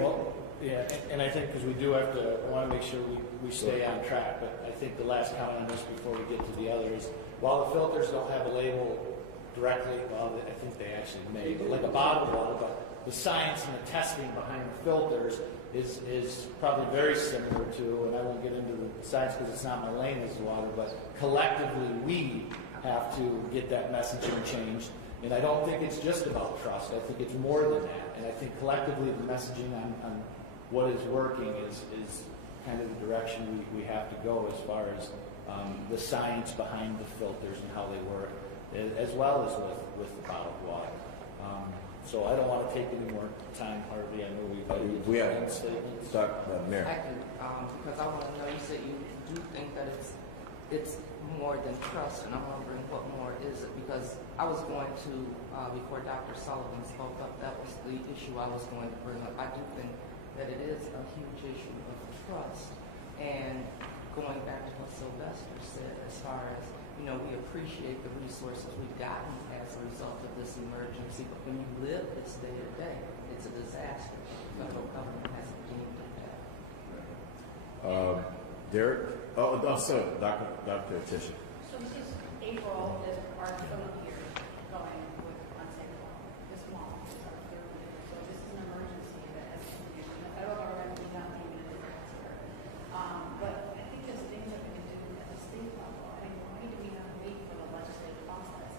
Well, yeah, and I think because we do have to, I want to make sure we stay on track, but I think the last comment on this before we get to the others, while the filters don't have a label directly, well, I think they actually may, but like a bottled water, but the science and the testing behind the filters is probably very similar to, and I won't get into the science because it's not my lane as water, but collectively we have to get that messaging changed. And I don't think it's just about trust. I think it's more than that. And I think collectively the messaging on what is working is kind of the direction we have to go as far as the science behind the filters and how they work, as well as with the bottled water. So I don't want to take any more time, hardly. I know we have statements. Mayor. I can, because I want to know, you said you do think that it's more than trust, and I'm wondering what more is it, because I was going to, before Dr. Sullivan spoke up, that was the issue I was going to bring up. I do think that it is a huge issue of trust, and going back to what Sylvester said, as far as, you know, we appreciate the resources we've gotten as a result of this emergency, but when you live this day to day, it's a disaster. The federal government hasn't deemed it that. Derek? Oh, sorry, Dr. Tisha. So this is April, is our film here going with unsafe law. This mall is our third year. So this is an emergency that has continued. The federal government is not deeming it a disaster. But I think there's things that we can do at the state level. I mean, why do we not wait for the legislative process?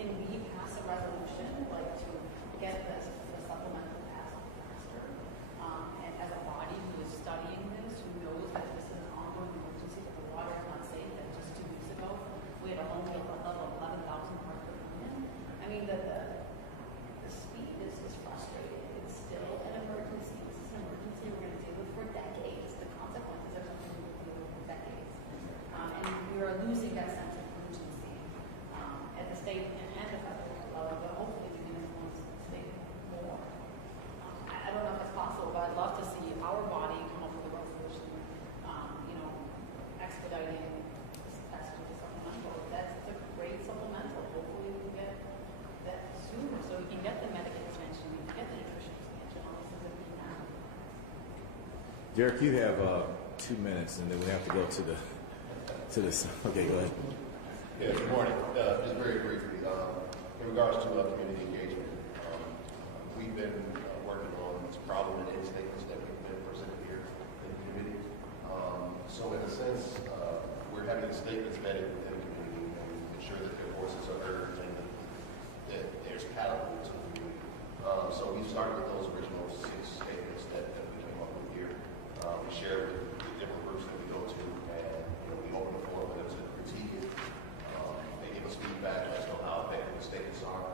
Can we pass a resolution, like to get the supplemental passed faster? And as a body who is studying this, who knows that this is an ongoing emergency, that the water is not safe, that just 2 weeks ago we had a home health level of 11,000 parts per million. I mean, the speed is frustrating. It's still an emergency. This is an emergency we're going to deal with for decades. The consequences are something we will deal with for decades. And we are losing that sense of urgency at the state and the federal level, but hopefully we can influence the state more. I don't know if it's possible, but I'd love to see our body come up with a resolution, expediting this test with the supplemental. That's a great supplemental. Hopefully we can get that sooner so we can get the medical expansion, we can get the nutrition expansion, all this is a need now. Derek, you have 2 minutes, and then we have to go to this. Okay, go ahead. Yeah, good morning. Just very briefly, in regards to community engagement, we've been working on this problem and end statements that we've been presented here in the community. So in a sense, we're having the statements vetted within the community and ensure that their voices are heard and that there's palatable to the community. So we started with those original 6 statements that we came up with here. We share with the different groups that we go to, and we open the floor for them to critique it. They give us feedback as to how effective the statements are.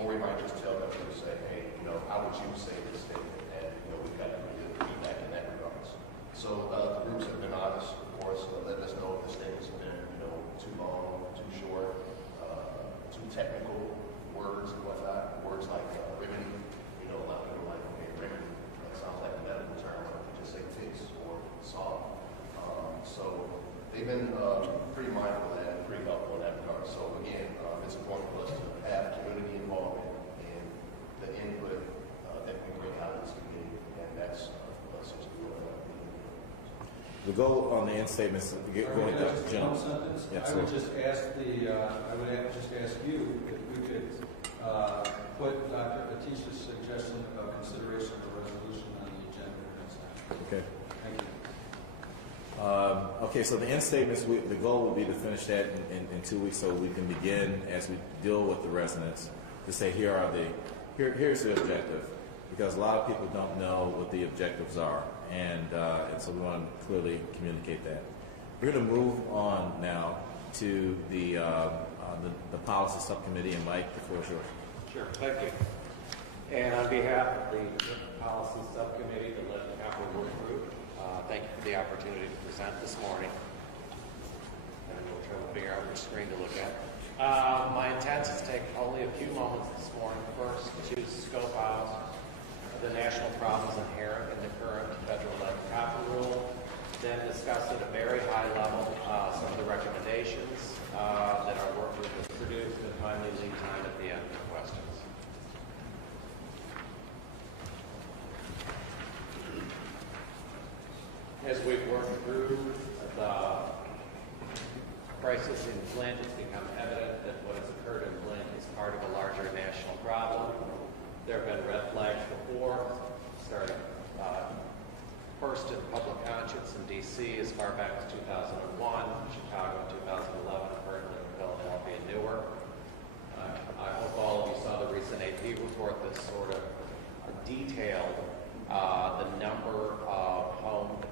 Or we might just tell them to say, hey, how would you say this statement? And we've got really good feedback in that regards. So the groups have been honest, of course, letting us know if the statements have been too long, too short, too technical words and whatnot. Words like remedy, a lot of people like, okay, remedy, that sounds like a medical term. Why don't you just say fix or solve? So they've been pretty mindful of that and pretty helpful in that regard. So again, it's important for us to have community involvement in the input that we bring out of this community, and that's for us to do. The goal on the end statements, going to Jim. Yes, I would just ask you if we could put Dr. Atisha's suggestion of consideration of a resolution on the agenda next time. Okay. Thank you. Okay, so the end statements, the goal would be to finish that in 2 weeks, so we can begin as we deal with the residents to say here's the objective, because a lot of people don't know what the objectives are, and so we want to clearly communicate that. We're going to move on now to the policy subcommittee, and Mike, the floor is yours. Sure, thank you. And on behalf of the policy subcommittee, the Led Capital Work Group, thank you for the opportunity to present this morning. And we'll try to figure out which screen to look at. My intent is to take only a few moments this morning. First, to scope out the national problems inherent in the current federal lead copper rule. Then discuss at a very high level some of the recommendations that our work group has produced, and finally leave time at the end for questions. As we've worked through the crisis in Flint, it's become evident that what has occurred in Flint is part of a larger national problem. There have been red flags before, starting first in public conscience in D.C. as far back as 2001, Chicago in 2011, currently in Philadelphia and Newark. I hope all of you saw the recent AP report that sort of detailed the number of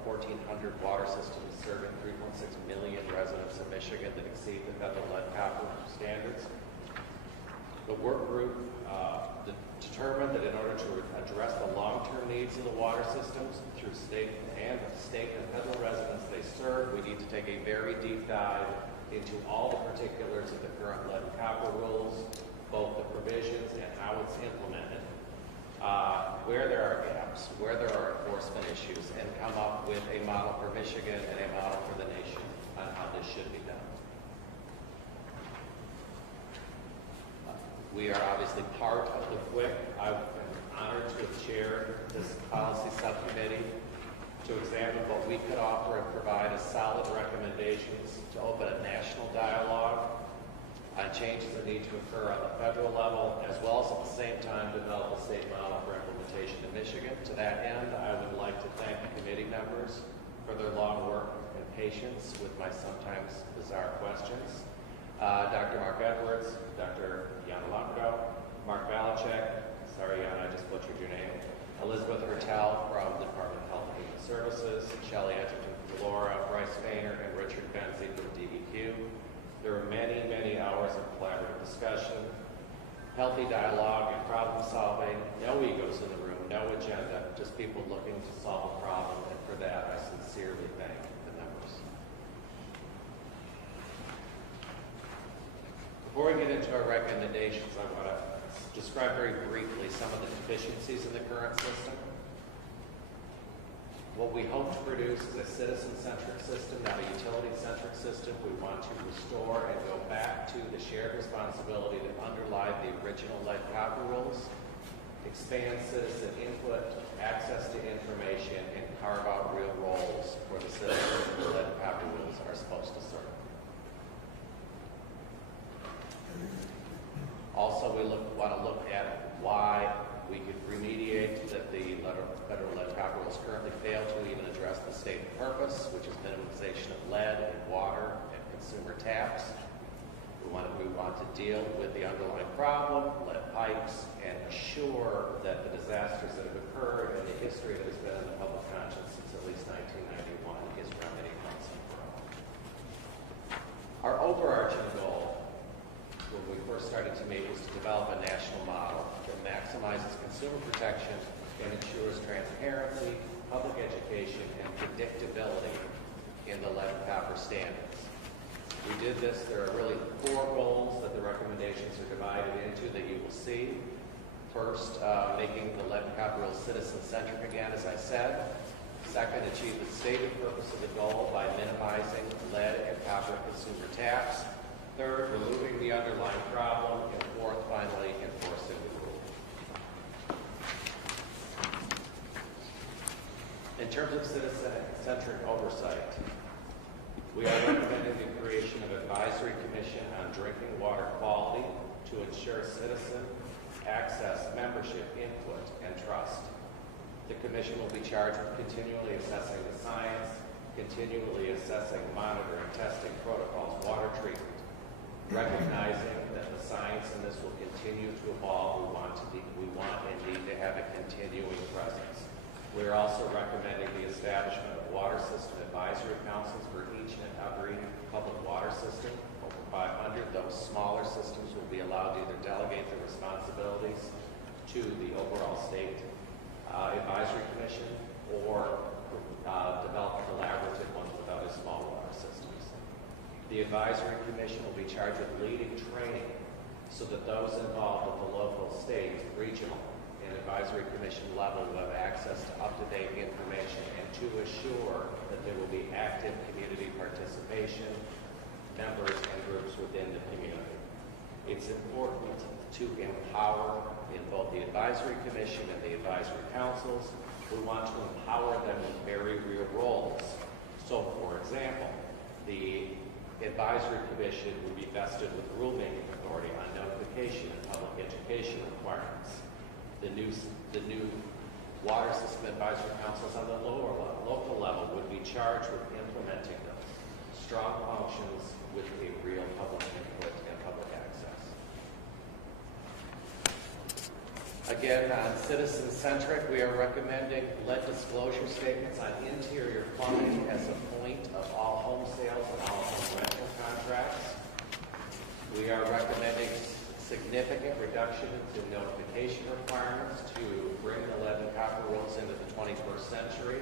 1,400 water systems serving 3.6 million residents of Michigan that exceed the federal lead copper standards. The work group determined that in order to address the long-term needs of the water systems through state and federal residents they serve, we need to take a very deep dive into all the particulars of the current lead and copper rules, both the provisions and how it's implemented, where there are gaps, where there are enforcement issues, and come up with a model for Michigan and a model for the nation on how this should be done. We are obviously part of the FWICC. I've been honored to have chaired this policy subcommittee to examine what we could offer and provide as solid recommendations to open a national dialogue on changes that need to occur on the federal level, as well as at the same time develop a state model for implementation in Michigan. To that end, I would like to thank the committee members for their long work and patience with my sometimes bizarre questions. Dr. Mark Edwards, Dr. Yana Lockerdo, Mark Valachek, sorry Yana, I just butchered your name, Elizabeth Hertel from the Department of Health and Human Services, Shelley Edgerton from Laura, Bryce Fainer, and Richard Benzie from DEQ. There were many, many hours of collaborative discussion, healthy dialogue and problem solving, no egos in the room, no agenda, just people looking to solve a problem, and for that I sincerely thank the members. Before we get into our recommendations, I want to describe very briefly some of the deficiencies in the current system. What we hope to produce is a citizen-centric system, not a utility-centric system. We want to restore and go back to the shared responsibility that underlie the original lead copper rules, expand citizen input, access to information, and carve out real roles for the citizens that the lead copper rules are supposed to serve. Also, we want to look at why we could remediate that the federal lead copper rules currently fail to even address the stated purpose, which is minimization of lead in water and consumer taps. We want to deal with the underlying problem, lead pipes, and assure that the disasters that have occurred and the history that has been in the public conscience since at least 1991 is remedied once and for all. Our overarching goal when we first started to meet was to develop a national model that maximizes consumer protection and ensures transparency, public education, and predictability in the lead and copper standards. We did this. There are really 4 goals that the recommendations are divided into that you will see. First, making the lead and copper rules citizen-centric again, as I said. Second, achieve the stated purpose of the goal by minimizing lead and copper consumer taps. Third, removing the underlying problem. And fourth, finally, enforcing the rule. In terms of citizen-centric oversight, we are recommending the creation of an advisory commission on drinking water quality to ensure citizen access, membership, input, and trust. The commission will be charged with continually assessing the science, continually assessing, monitoring, testing protocols, water treatment, recognizing that the science in this will continue to evolve. We want and need to have a continuing presence. We are also recommending the establishment of water system advisory councils for each and every public water system. Over 500, those smaller systems will be allowed to either delegate their responsibilities to the overall state advisory commission or develop collaborative ones with other small water systems. The advisory commission will be charged with leading training so that those involved at the local, state, regional, and advisory commission level will have access to up-to-date information and to assure that there will be active community participation, members, and groups within the community. It's important to empower in both the advisory commission and the advisory councils We want to empower them in very real roles. So, for example, the advisory commission would be vested with rulemaking authority on notification and public education requirements. The new water system advisory councils on the local level would be charged with implementing those strong functions with a real public input and public access. Again, on citizen-centric, we are recommending lead disclosure statements on interior plumbing as a point of all home sales and all home rental contracts. We are recommending significant reductions in notification requirements to bring the lead and copper rules into the 21st century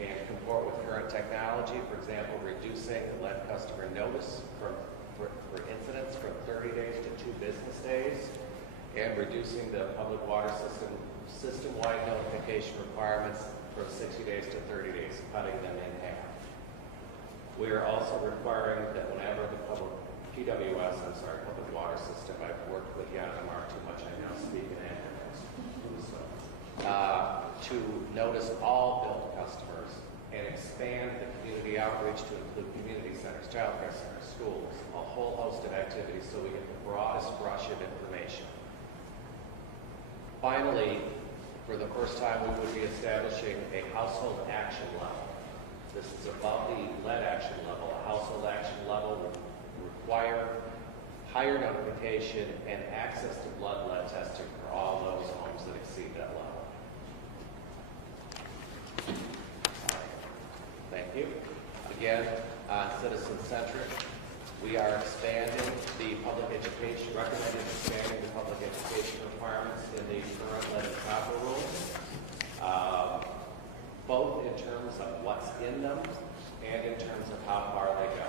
and comport with current technology. For example, reducing the lead customer notice for incidents from 30 days to 2 business days, and reducing the public water system-wide notification requirements from 60 days to 30 days, cutting them in half. We are also requiring that whenever the public water system, I've worked with Jan and Mark too much, I now speak in acronyms, to notice all billed customers and expand the community outreach to include community centers, child care centers, schools, a whole host of activities so we get the broadest brush of information. Finally, for the first time, we would be establishing a household action level. This is above the lead action level. A household action level would require higher notification and access to blood lead testing for all those homes that exceed that level. Thank you. Again, on citizen-centric, we are expanding the public education, recommending expanding the public education requirements in the current lead and copper rules, both in terms of what's in them and in terms of how far they go.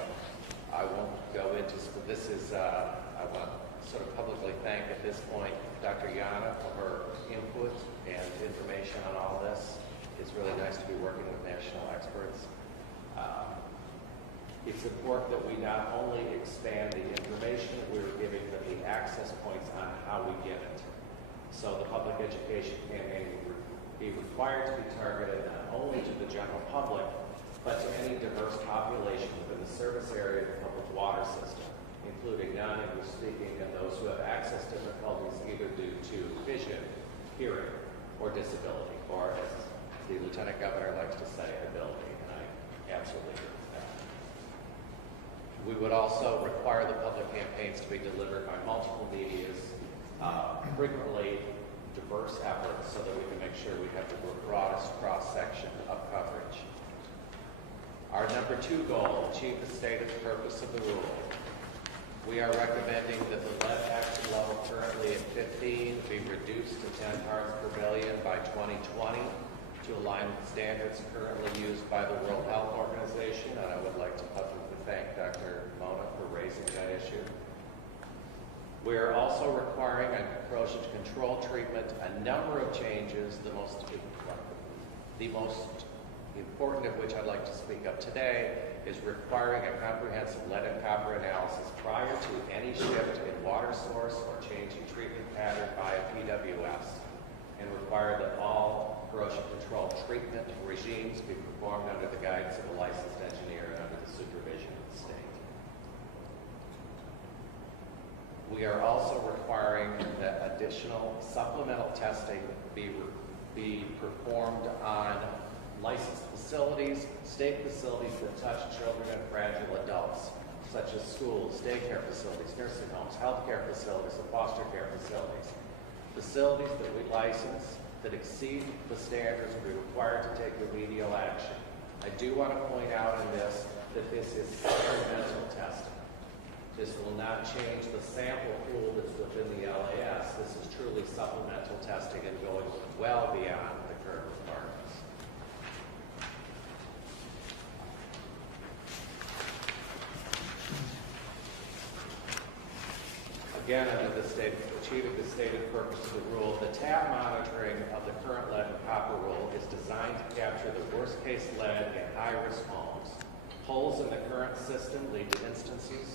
I won't go into this. I want to sort of publicly thank at this point Dr. Yana for her input and information on all this. It's really nice to be working with national experts. It's important that we not only expand the information that we're giving, but the access points on how we give it. So the public education campaign will be required to be targeted not only to the general public, but to any diverse population within the service area of the public water system, including non-English speaking and those who have access difficulties either due to vision, hearing, or disability, or as the Lieutenant Governor likes to say, ability, and I absolutely agree with that. We would also require the public campaigns to be delivered by multiple medias, frequently diverse efforts, so that we can make sure we have the broadest cross-section of coverage. Our number 2 goal, achieve the stated purpose of the rule. We are recommending that the lead action level currently at 15 be reduced to 10 parts per billion by 2020 to align with standards currently used by the World Health Organization, and I would like to publicly thank Dr. Mona for raising that issue. We are also requiring on corrosion control treatment a number of changes, the most important of which I'd like to speak of today is requiring a comprehensive lead and copper analysis prior to any shift in water source or change in treatment pattern by a PWS, and require that all corrosion control treatment regimes be performed under the guidance of a licensed engineer and under the supervision of the state. We are also requiring that additional supplemental testing be performed on licensed facilities, state facilities that touch children and fragile adults, such as schools, daycare facilities, nursing homes, healthcare facilities, and foster care facilities. Facilities that we license that exceed the standards will be required to take remedial action. I do want to point out in this that this is supplemental testing. This will not change the sample pool that's within the LAS. This is truly supplemental testing and going well beyond the current requirements. Again, under achieving the stated purpose of the rule, the tap monitoring of the current lead and copper rule is designed to capture the worst case lead in high-risk homes. Holes in the current system lead to instances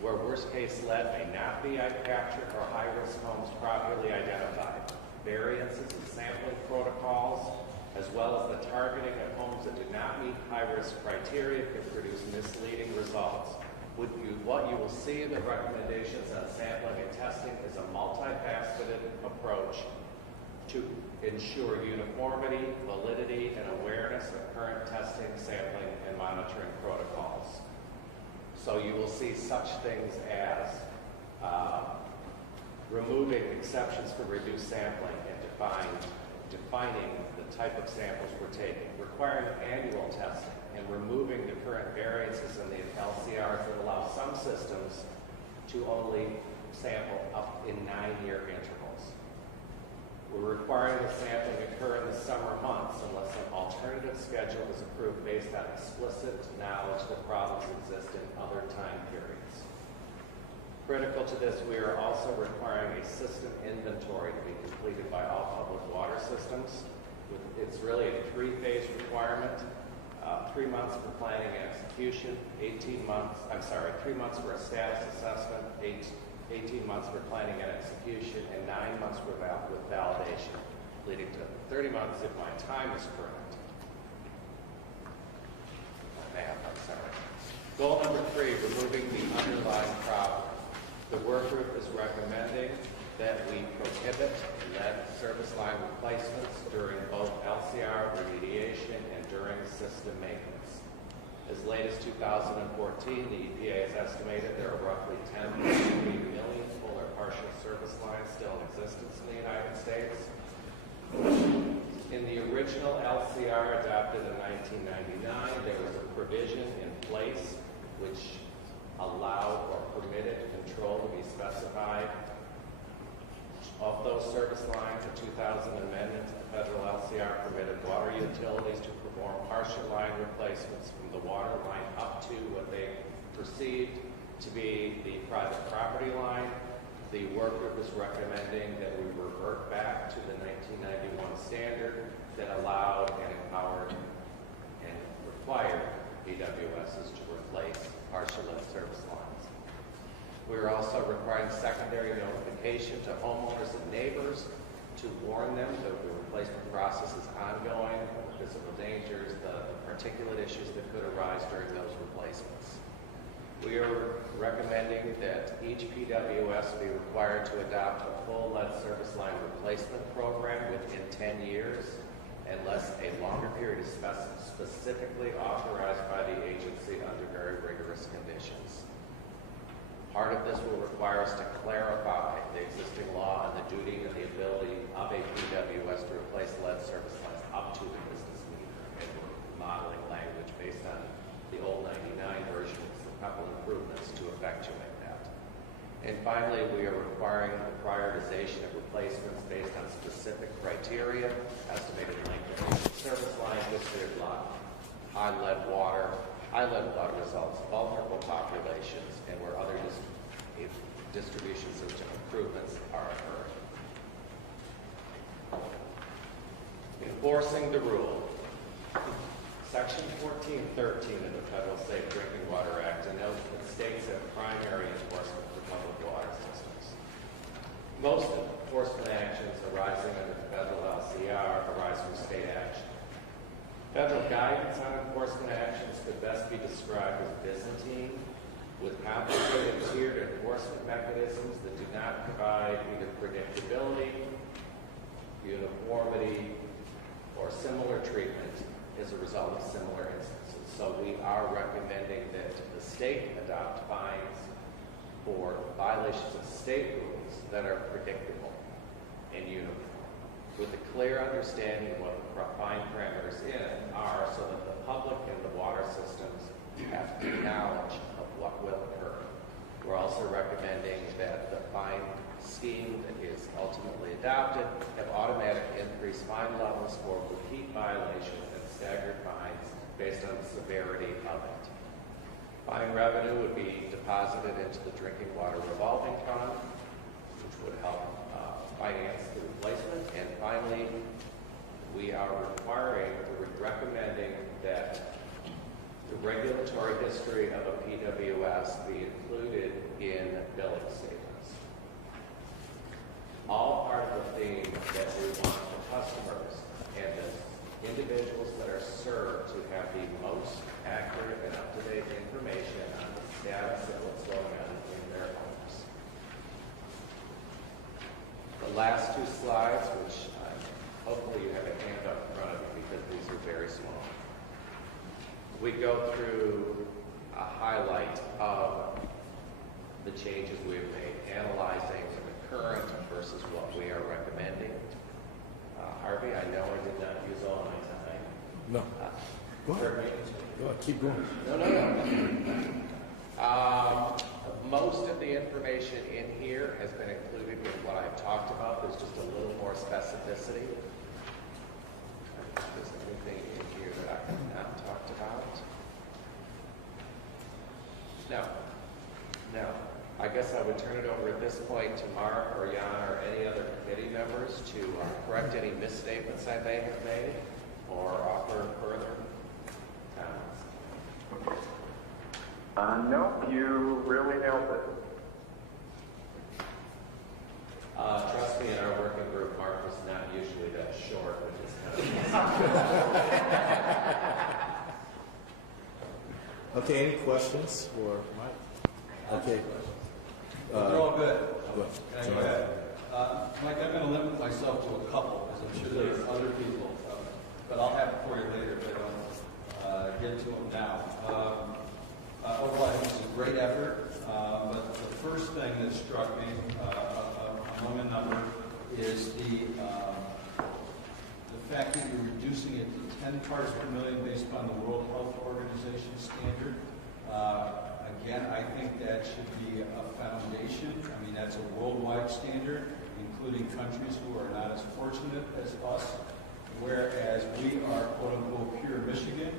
where worst case lead may not be captured or high-risk homes properly identified. Variances in sampling protocols as well as the targeting of homes that do not meet high-risk criteria can produce misleading results. What you will see in the recommendations on sampling and testing is a multifaceted approach to ensure uniformity, validity, and awareness of current testing, sampling, and monitoring protocols. So you will see such things as removing exceptions for reduced sampling and defining the type of samples we're taking, requiring annual testing, and removing the current variances in the LCRs that allow some systems to only sample up in 9-year intervals. We're requiring the sampling occur in the summer months unless an alternative schedule is approved based on explicit knowledge that problems exist in other time periods. Critical to this, we are also requiring a system inventory to be completed by all public water systems. It's really a 3-phase requirement. 3 months for planning and execution, 3 months for a status assessment, 18 months for planning and execution, and 9 months with validation, leading to 30 months if my time is correct. My math, I'm sorry. Goal number 3, removing the underlying problem. The work group is recommending that we prohibit lead service line replacements during both LCR remediation and during system maintenance. As late as 2014, the EPA has estimated there are roughly 10.3 million full or partial service lines still in existence in the United States. In the original LCR adopted in 1999, there was a provision in place which allowed or permitted control to be specified. Of those service lines, the 2000 amendment to the federal LCR permitted water utilities to perform partial line replacements from the water line up to what they perceived to be the private property line. The work group is recommending that we revert back to the 1991 standard that allowed and empowered and required BWSs to replace partial lead service lines. We are also requiring secondary notification to homeowners and neighbors to warn them that the replacement process is ongoing, the physical dangers, the particulate issues that could arise during those replacements. We are recommending that each PWS be required to adopt a full lead service line replacement program within 10 years, unless a longer period is specifically authorized by the agency under very rigorous conditions. Part of this will require us to clarify the existing law and the duty and the ability of a PWS to replace lead service lines up to the business meter. And we're modeling language based on the old 99 version with a couple improvements to effectuate that. And finally, we are requiring the prioritization of replacements based on specific criteria, estimated length of service line, history of lot, high lead water results, vulnerable populations, and where other distribution system improvements are occurring. Enforcing the rule. Section 1413 of the Federal Safe Drinking Water Act denotes that states have primary enforcement for public water systems. Most enforcement actions arising under the federal LCR arise from state action. Federal guidance on enforcement actions could best be described as Byzantine, with complicated tiered enforcement mechanisms that do not provide either predictability, uniformity, or similar treatment as a result of similar instances. So we are recommending that the state adopt fines for violations of state rules that are predictable and uniform, with a clear understanding of what the fine parameters are so that the public and the water systems have knowledge of what will occur. We're also recommending that the fine scheme that is ultimately adopted have automatic increased fine levels for repeat violations and staggered fines based on the severity of it. Fine revenue would be deposited into the Drinking Water Revolving Fund, which would help finance the replacement. And finally, we are recommending that the regulatory history of a PWS be included in billing statements. All part of the theme that we want the customers and the individuals that are served to have the most accurate and up-to-date information on the status of what's going on in their homes. The last two slides, which hopefully you have a hand up in front of you because these are very small. We go through a highlight of the changes we've made, analyzing the current versus what we are recommending. Harvey, I know I did not use all my time. No. Go ahead. Go ahead. Keep going. No. Most of the information in here has been included with what I've talked about. There's just a little more specificity. Is there anything in here that I have not talked about? No. I guess I would turn it over at this point to Mark or Jan or any other committee members to correct any misstatements I may have made or offer further comments. No, you really nailed it. Trust me, in our working group, Mark was not usually that short, which is kind of Okay, any questions for Mike? Okay. They're all good. Go ahead. Can I go ahead? Mike, I'm going to limit myself to a couple, because I'm sure there's other people, but I'll have it for you later if I don't get to them now. Overall, I think it's a great effort, but the first thing that struck me among a number is the fact that you're reducing it to 10 parts per million based upon the World Health Organization standard. Again, I think that should be a foundation. I mean, that's a worldwide standard, including countries who are not as fortunate as us, whereas we are, quote-unquote, pure Michigan,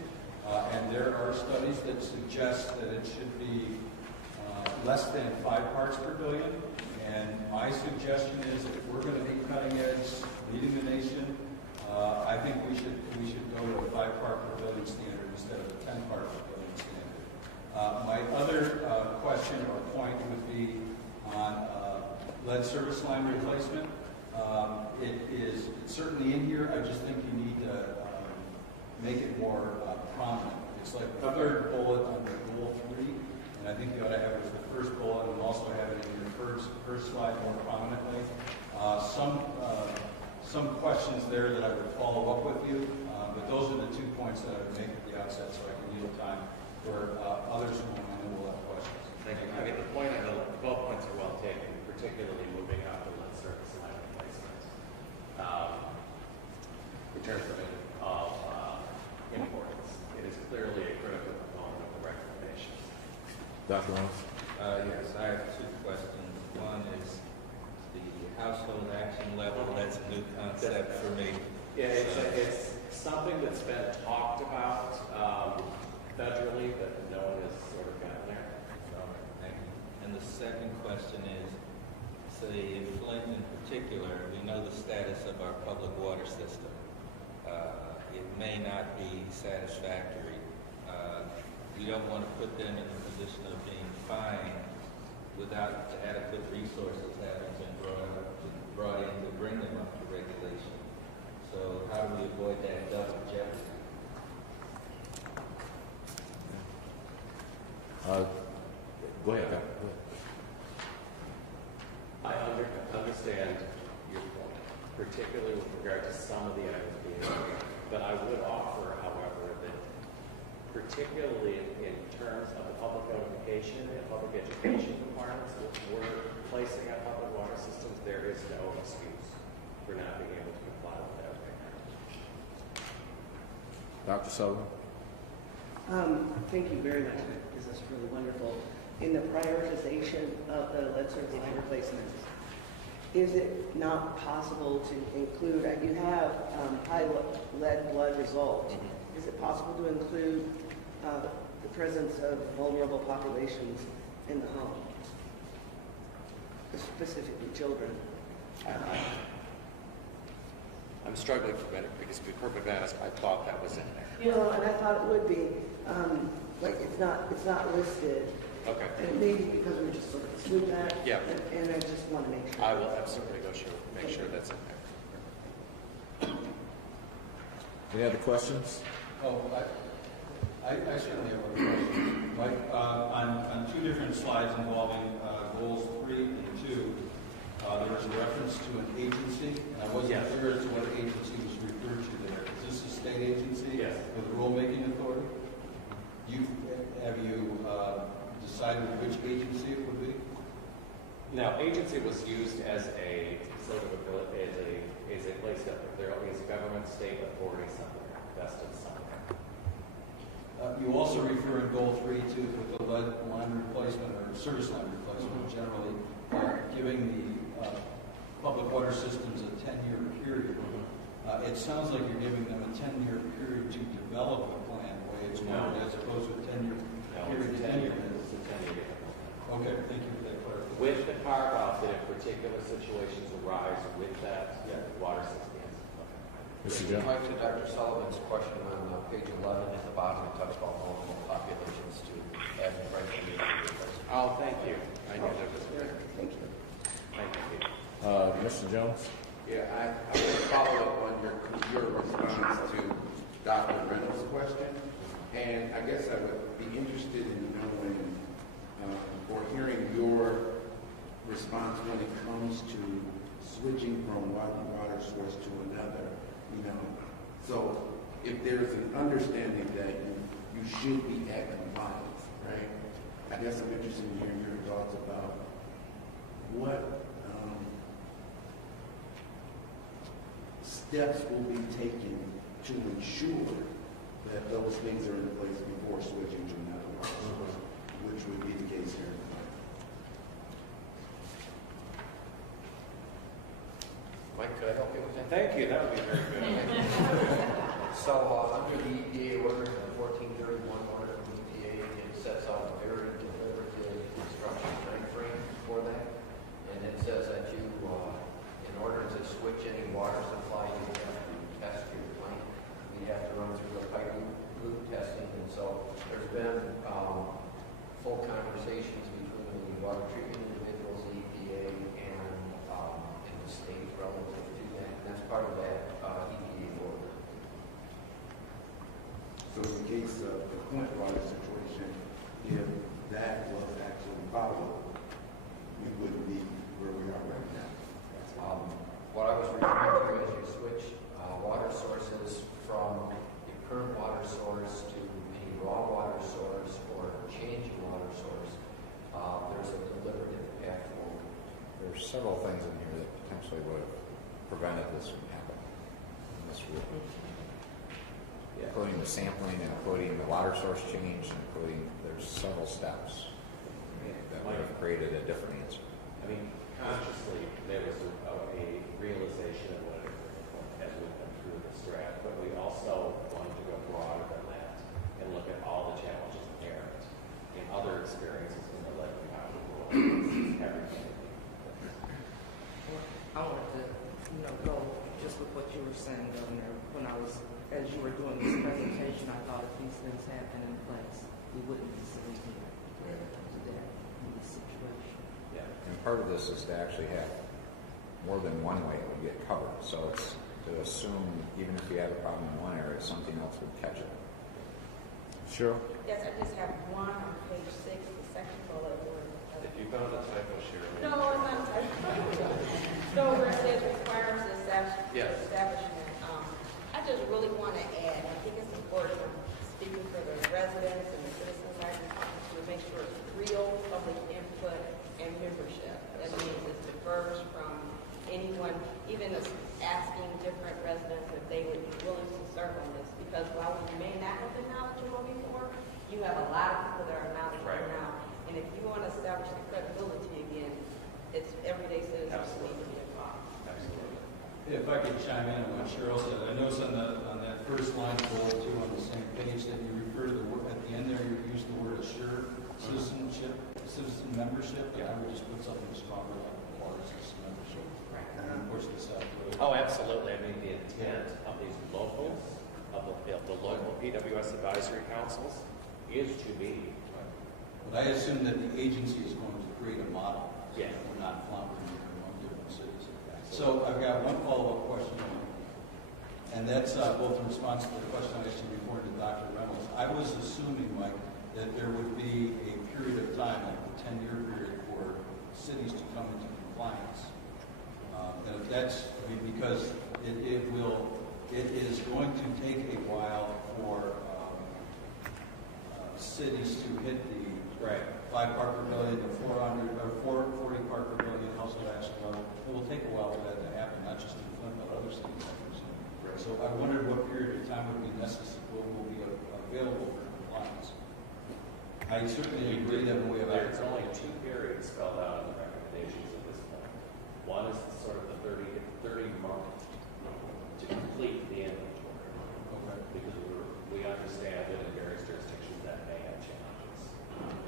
and there are studies that suggest that it should be less than 5 parts per billion. And my suggestion is if we're going to be cutting edge, leading the nation, I think we should go to a 5 part per billion standard instead of a 10 part per billion standard. My other question or point would be on lead service line replacement. It's certainly in here. I just think you need to make it more prominent. It's like the third bullet under goal 3, and I think you ought to have it as the first bullet and also have it in your first slide more prominently. Some questions there that I would follow up with you, but those are the 2 points that I would make at the outset so I can yield time for others who I know will have questions. Thank you. I mean, both points are well taken, particularly moving out the lead service line replacement. In terms of importance, it is clearly a critical component of the recommendation. Dr. Ross? Yes, I have 2 questions. One is the household action level. That's a new concept for me. Yeah, it's something that's been talked about federally, but no one has sort of gotten there. So, Thank you. And the second question is, say in Flint in particular, we know the status of our public water system. It may not be satisfactory. We don't want to put them in the position of being fined without adequate resources having been brought in to bring them up to regulation. So how do we avoid that double jeopardy? Go ahead, Doc. Go ahead. I understand your point, particularly with regard to some of the items being made. But I would offer, however, that particularly in terms of the public notification and public education requirements that we're placing on public water systems, there is no excuse for not being able to comply with that right now. Dr. Sullivan? Thank you very much. This is really wonderful. In the prioritization of the lead service line replacements, is it not possible to include, you have high lead blood results. Is it possible to include the presence of vulnerable populations in the home, specifically children? I'm struggling for a minute because, to be perfectly honest, I thought that was in there. And I thought it would be. It's not listed. Okay. And maybe because we just sort of assumed that. Yeah. And I just want to make sure. I will absolutely make sure that's in there. Any other questions? Oh, I certainly have other questions. Mike, on two different slides involving goals 3 and 2, there was a reference to an agency, and I wasn't sure as to what agency was referred to there. Is this a state agency Yes. with rulemaking authority? Have you decided which agency it would be? Now, agency was used as a sort of as a place that there is government, state authority somewhere, vested somewhere. You also refer in goal 3 to with the lead line replacement or service line replacement, generally giving the public water systems a 10-year period. It sounds like you're giving them a 10-year period to develop a plan, the way it's worded, as opposed to a 10-year period to implement. It's a 10-year. Okay, thank you for that clarification. With the carve-out that if particular situations arise with that water system. Mr. I'd Jones? like to Dr. Sullivan's question on page 11 at the bottom, it talks about multiple populations to add right community. Oh, thank you. I knew that was there. Thank you. Thank you. Mr. Jones? Yeah, I want to follow up on your response to Dr. Reynolds' question. And I guess I would be interested in knowing or hearing your response when it comes to switching from one water source to another. So if there's an understanding that you should be at compliance, right? I guess I'm interested in hearing your thoughts about what steps will be taken to ensure that those things are in place before switching to another water source, which would be the case here. Mike, could I help you with that? Thank you. That would be very good. So under the EPA order, the 1431 order from EPA, it sets out a very deliberative construction timeframe for that. And it says that you, in order to switch any water supply, you have to test your plant. You have to run through the pipe loop testing. And so there's been full conversations between the water treatment individuals, the EPA, and the state relative to that. And that's part of that EPA order. So in the case of the Flint water situation, if that was actually followed, we wouldn't be where we are right now. What I was referring to is you switch water sources from your current water source to a raw water source or change your water source. There's a deliberative path forward. There's several things in here that potentially would have prevented this from happening. Including the sampling, including the water source change, including there's several steps that would have created a different answer. I mean, consciously, there was a realization of what it as we went through this draft, but we also wanted to go broader than that and look at all the challenges inherent in other experiences in the lead power world. Everything. I wanted to, go just with what you were saying, Governor. When as you were doing this presentation, I thought if these things happen in place, we wouldn't be sitting here today in this situation. Yeah. And part of this is to actually have more than one way it would get covered. So it's to assume even if you have a problem in one area, something else would catch it. Sure. Yes, I just have one on page 6, the second bullet word. If you found a typo, Sharon. No, it's not. So where it says requires Yes. establishment, I just really want to add, I think it's important, speaking for the residents and the citizens I can talk to, make sure it's real public input and membership. That means it's diverse from anyone, even asking different residents if they would be willing to serve on this. Because while we may not have been knowledgeable before, you have a lot of people that are knowledgeable now. And if you want to establish the credibility again, it's everyday citizens who need to be involved. Absolutely. If I could chime in on what Cheryl said, I noticed on that first line, goal 2 on the same page, that you refer to the word, at the end there, you use the word assure, citizen membership, and I would just put something stronger like water system membership. Right. And push this out. Oh, absolutely. I mean, the intent of these locals, of the local PWS advisory councils, is to be. But I assume that the agency is going to create a model. Yeah. We're not floundering here among different cities. So I've got one follow-up question. And that's both in response to the question I asked you before to Dr. Reynolds. I was assuming, Mike, that there would be a period of time, like a 10-year period, for cities to come into compliance. And if that's, I mean, because it is going to take a while for cities to hit the 5 part per billion, the 400 or 40 part per billion household action level. It will take a while for that to happen, not just in Flint, but other cities. So I wondered what period of time would be necessary, will be available for compliance. I certainly agree that when we have There's only 2 periods spelled out in the recommendations at this point. One is sort of the 30 month to complete the inventory, because we understand that in various jurisdictions that may have challenges.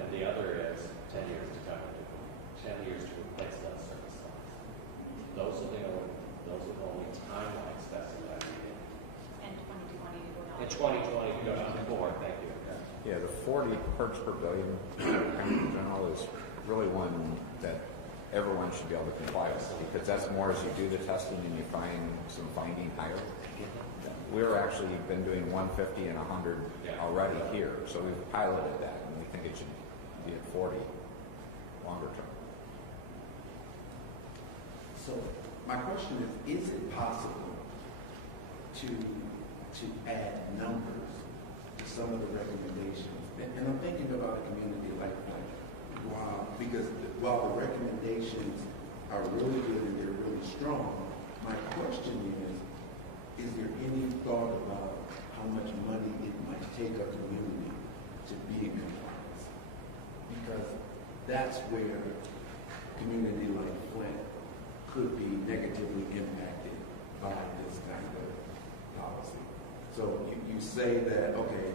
And the other is 10 years to cover, 10 years to replace that service lines. Those are the only timeline specified. And 2020 to go down. In 2020 to go down to 4, thank you. Yeah, the 40 parts per billion in general is really one that everyone should be able to comply with, because that's more as you do the testing and you find some finding higher. We're actually been doing 150 and 100 already here, so we've piloted that, and we think it should be at 40 longer term. So my question is it possible to add numbers to some of the recommendations? And I'm thinking about a community like that. Because while the recommendations are really good and they're really strong, my question is there any thought about how much money it might take a community to be in compliance? Because that's where a community like Flint could be negatively impacted by this kind of policy. So you say that, okay,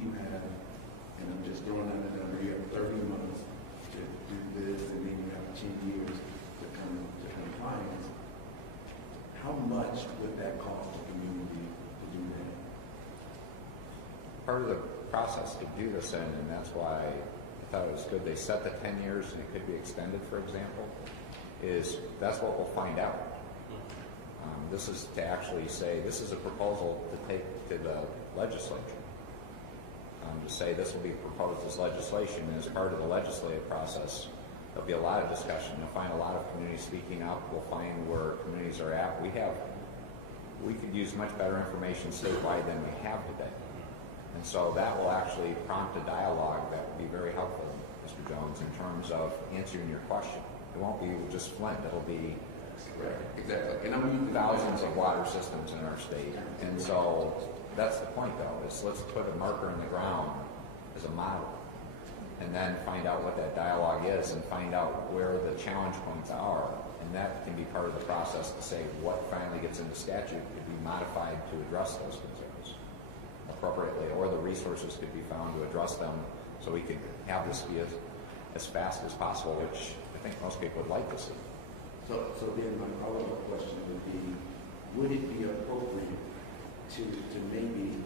you have, and I'm just throwing out a number, you have 30 months to do this, and then you have 10 years to come to compliance. How much would that cost the community to do that? Part of the process to do this in, and that's why I thought it was good they set the 10 years and it could be extended, for example, is that's what we'll find out. This is to actually say, this is a proposal to take to the legislature. To say this will be proposed as legislation, and as part of the legislative process, there'll be a lot of discussion. You'll find a lot of communities speaking up. We'll find where communities are at. We could use much better information statewide than we have today. And so that will actually prompt a dialogue that will be very helpful, Mr. Jones, in terms of answering your question. It won't be just Flint. It'll be Exactly. And I'm using thousands of water systems in our state. And so that's the point, though, is let's put a marker in the ground as a model and then find out what that dialogue is and find out where the challenge points are. And that can be part of the process to say what finally gets into statute could be modified to address those concerns appropriately, or the resources could be found to address them so we could have this be as fast as possible, which I think most people would like to see. So then my follow-up question would be, would it be appropriate to maybe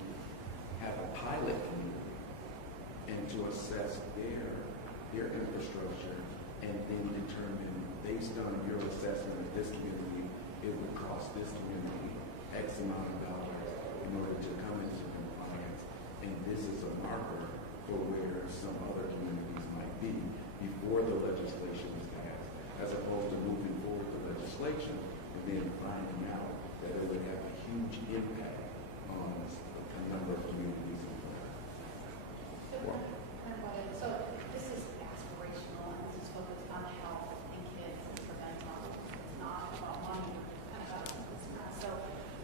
have a pilot community and to assess their infrastructure and then determine, based on your assessment of this community, it would cost this community X amount of dollars in order to come into compliance, and this is a marker for where some other communities might be before the legislation is passed, as opposed to moving forward the legislation and then finding out that it would have a huge impact on a number of communities. So this is aspirational, and this is focused on health and kids and prevention. It's not about money, kind of so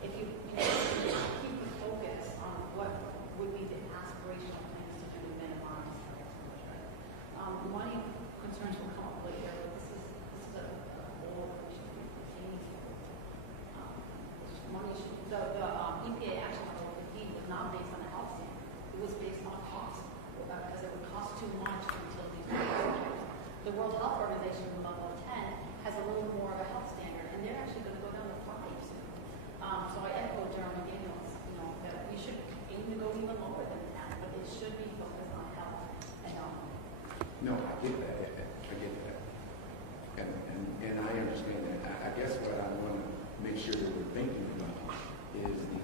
if you keep the focus on what would be the aspirational things to do to minimize exposure. Money concerns will come up later, but this is a goal that we should be aiming for. Money should, the EPA action level 15 was not based on the health standard. It was based on cost, because it would cost too much until these projects. The World Health Organization level 10 has a little more of a health standard, and they're actually going to go down to 5 soon. So I echo Jeremy Daniels, that we should aim to go even lower than that, but it should be focused on health and health. No, I get that. I get that. And I understand that. I guess what I want to make sure that we're thinking about is the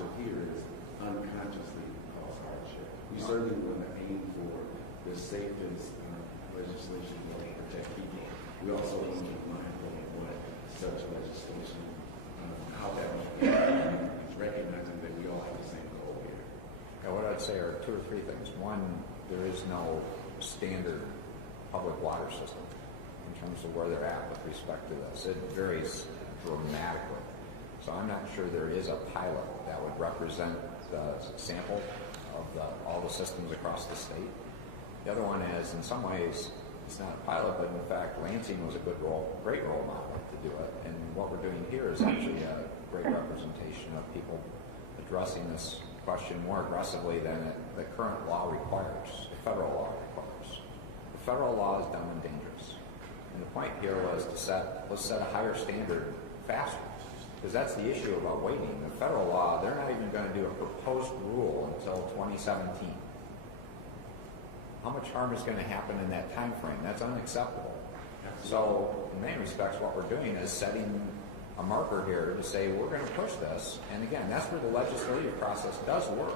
of here is unconsciously cause hardship. We certainly want to aim for the safest legislation that will protect people. We also want to be mindful of what such legislation, how that will be, recognizing that we all have the same goal here. Now, what I'd say are two or three things. One, there is no standard public water system in terms of where they're at with respect to this. It varies dramatically. So I'm not sure there is a pilot that would represent the sample of all the systems across the state. The other one is, in some ways, it's not a pilot, but in fact, Lansing was a great role model to do it. And what we're doing here is actually a great representation of people addressing this question more aggressively than the current law requires, the federal law requires. The federal law is dumb and dangerous. And the point here was let's set a higher standard faster. Because that's the issue about waiting. The federal law, they're not even going to do a proposed rule until 2017. How much harm is going to happen in that time frame? That's unacceptable. So in many respects, what we're doing is setting a marker here to say we're going to push this. And again, that's where the legislative process does work.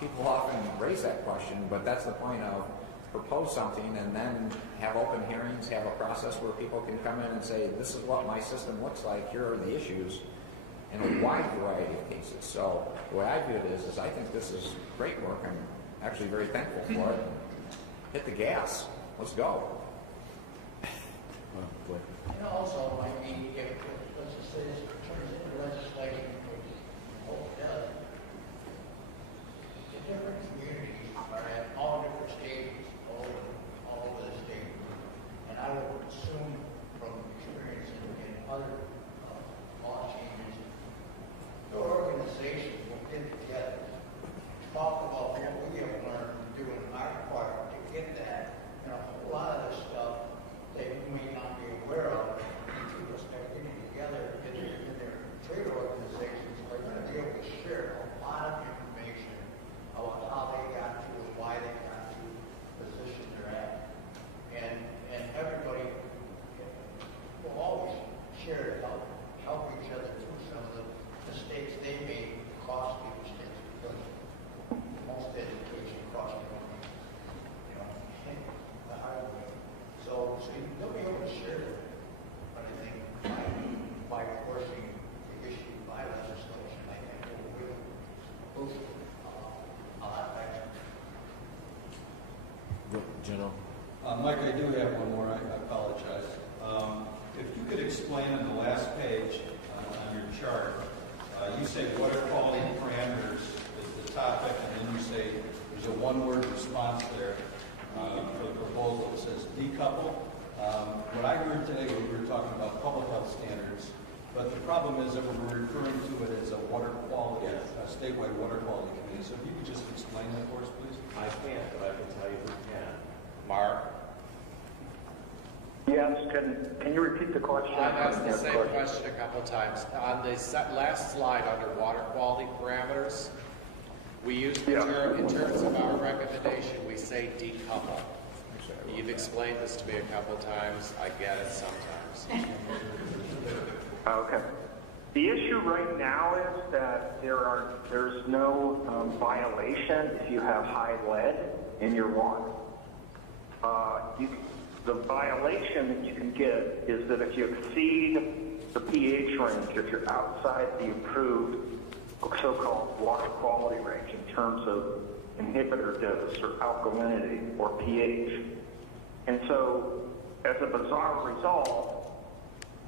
People often raise that question, but that's the point of propose something and then have open hearings, have a process where people can come in and say, this is what my system looks like, here are the issues, in a wide variety of cases. So the way I view it is I think this is great work. I'm actually very thankful for it. Hit the gas. Let's go. And also might be, if, let's just say this turns into legislation, which I hope it does, the different communities are at all different stages all over the state. And I would assume from experience in other law changes, the organizations will get together, talk about what we have learned from doing our part to get that, and a whole lot of the stuff that you may not be aware of, people start getting together in their trade organizations, are going to be able to share a lot of information about how they got to and why they got to the position they're at. And everybody will always share to help each other through some of the mistakes they made, costly mistakes, because most education costs money, the hard way. So they'll be able to share it. But I think by forcing the issue by legislation, I think it will boost a lot of action. General? Mike, I do have one more. I apologize. If you could explain on the last page on your chart, you say water quality parameters is the topic, and then you say there's a one-word response there for the proposal that says decouple. What I heard today, we were talking about public health standards, but the problem is that we're referring to it as a water quality, a statewide water quality committee. So if you could just explain that for us, please. I can't, but I can tell you who can. Mark? Yes, can you repeat the question? I've asked the same question a couple times. On the last slide under water quality parameters, we use the term, in terms of our recommendation, we say decouple. You've explained this to me a couple times. I get it sometimes. Okay. The issue right now is that there's no violation if you have high lead in your water. The violation that you can get is that if you exceed the pH range, if you're outside the approved so-called water quality range in terms of inhibitor dose or alkalinity or pH. And so, as a bizarre result,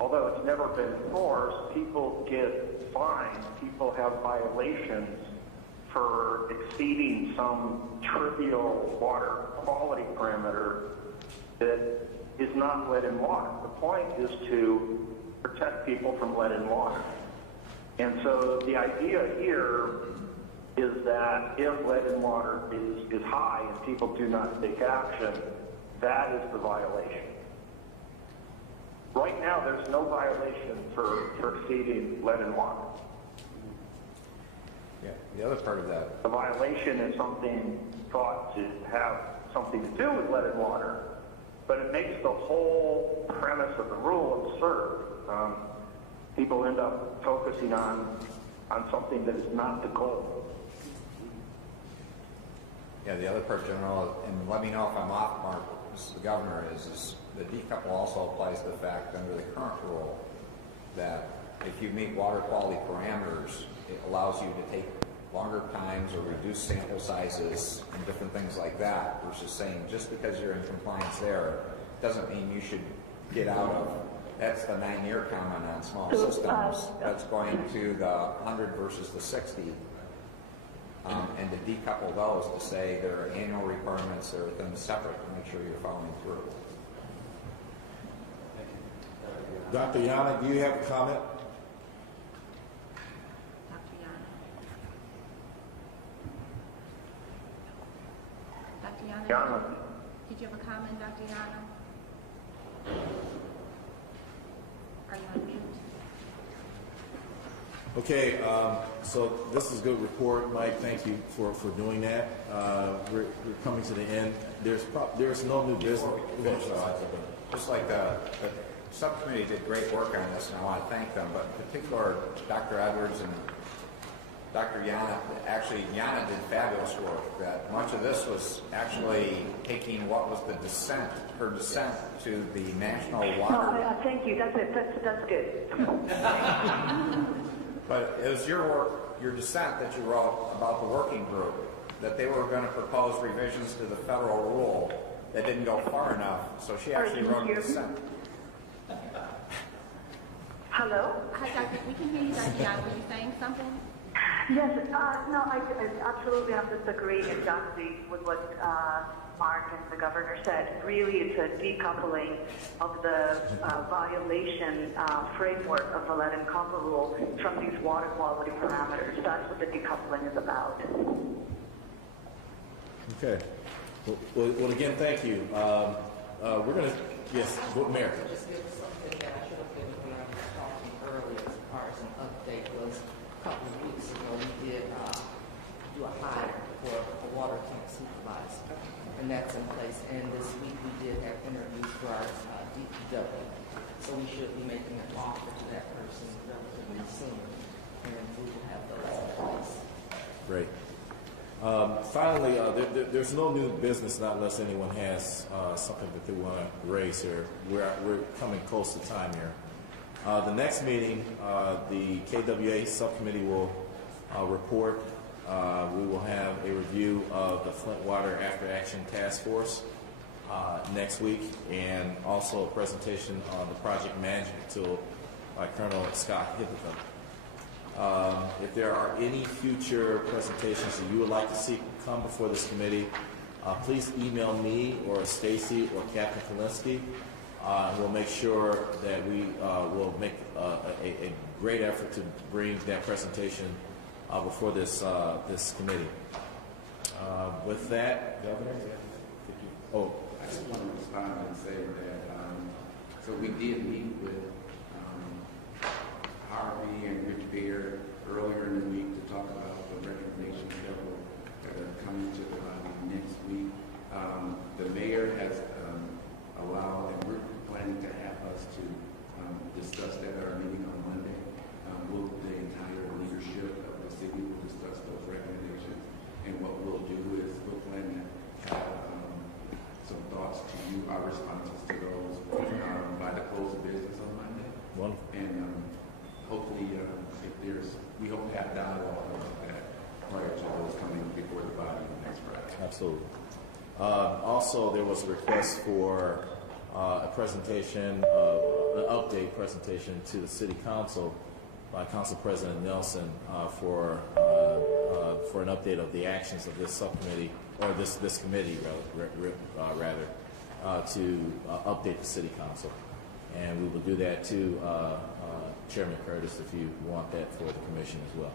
although it's never been enforced, people get fines, people have violations for exceeding some trivial water quality parameter that is not lead in water. The point is to protect people from lead in water. And so the idea here is that if lead in water is high and people do not take action, that is the violation. Right now, there's no violation for exceeding lead in water. Yeah, the other part of that. The violation is something thought to have something to do with lead in water, but it makes the whole premise of the rule absurd. People end up focusing on on something that is not the goal. Yeah, the other part, General, and let me know if I'm off, Mark, as the governor, is the decouple also applies to the fact under the current rule that if you meet water quality parameters, it allows you to take longer times or reduce sample sizes and different things like that, versus saying just because you're in compliance there doesn't mean you should get out of. That's the 9-year comment on small systems. That's going to the 100 versus the 60. And to decouple those to say there are annual requirements, there are things separate to make sure you're following through. Dr. Yana, do you have a comment? Dr. Yana, did you have a comment, Dr. Yana? Are you on mute? Okay, so this is a good report, Mike. Thank you for doing that. We're coming to the end. There's no new business. Just like the subcommittee did great work on this, and I want to thank them, but in particular, Dr. Edwards and Dr. Yana. Actually, Yana did fabulous work. That much of this was actually taking what was the dissent, her dissent to the national water. No, thank you. That's it. That's good. But it was your work, your dissent that you wrote about the working group, that they were going to propose revisions to the federal rule that didn't go far enough. So she actually wrote a dissent. Hello? Hi, Doctor. We can hear you, Dr. Yana. Were you saying something? Yes. No, I absolutely am disagreeing exactly with what Mark and the governor said. Really, it's a decoupling of the violation framework of the lead and copper rule from these water quality parameters. That's what the decoupling is about. Okay. Well, again, thank you. We're going to, yes, Mayor. Just give something that I should have given when I was talking earlier as far as an update was a couple of weeks ago we did do a hire for a water tank supervisor, and that's in place. And this week we did have interviews for our DPW, so we should be making an offer to that person relatively soon, and we will have those in place. Great. Finally, there's no new business not unless anyone has something that they want to raise here. We're coming close to time here. The next meeting, the KWA subcommittee will report. We will have a review of the Flint Water After Action Task Force next week, and also a presentation on the project management tool by Colonel Scott Hippotham. If there are any future presentations that you would like to see come before this committee, please email me or Stacy or Captain Kalinsky. We'll make sure that we will make a great effort to bring that presentation before this committee. With that, Governor, I just want to respond and say that so we did meet with Harvey and Rich Beard earlier in the week to talk about the recommendations that are coming to the body next week. The mayor has allowed, and we're planning to have us to discuss that at our meeting on Monday. The entire leadership of the city will discuss those recommendations, and what we'll do is we'll plan to have some thoughts to you, our responses to those by the close of business on Monday. Wonderful. And hopefully, we hope to have dialogue about that prior to those coming before the body next Friday. Absolutely. Also, there was a request for a presentation, an update presentation to the City Council by Council President Nelson for an update of the actions of this subcommittee, or this committee rather, to update the City Council. And we will do that too, Chairman Curtis, if you want that for the commission as well.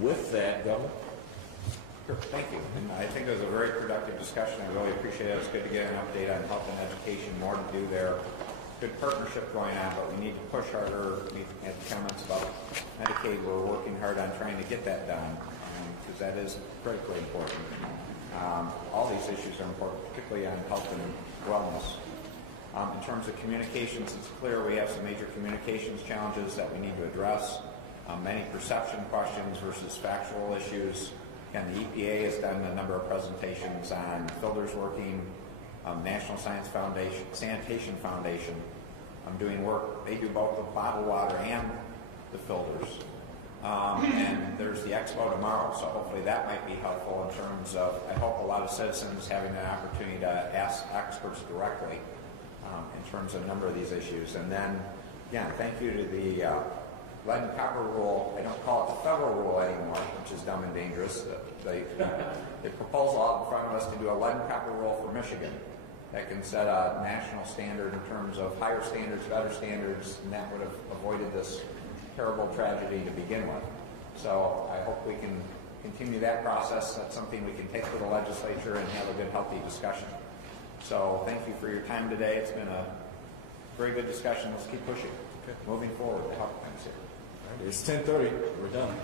With that, Governor. Sure, thank you. And I think it was a very productive discussion. I really appreciate it. It's good to get an update on health and education, more to do there. Good partnership going on, but we need to push harder. We had comments about Medicaid. We're working hard on trying to get that done, because that is critically important. All these issues are important, particularly on health and wellness. In terms of communications, it's clear we have some major communications challenges that we need to address. many perception questions versus factual issues. And the EPA has done a number of presentations on filters working, National Sanitation Foundation. I'm doing work, they do both the bottled water and the filters. And there's the expo tomorrow, so hopefully that might be helpful in terms of, I hope a lot of citizens having an opportunity to ask experts directly in terms of a number of these issues. And then, again, thank you to the lead and copper rule. I don't call it the federal rule anymore, which is dumb and dangerous. The proposal out in front of us to do a lead and copper rule for Michigan that can set a national standard in terms of higher standards, better standards, and that would have avoided this terrible tragedy to begin with. So I hope we can continue that process. That's something we can take to the legislature and have a good, healthy discussion. So thank you for your time today. It's been a very good discussion. Let's keep pushing, moving forward to help things here. It's 10:30. We're done.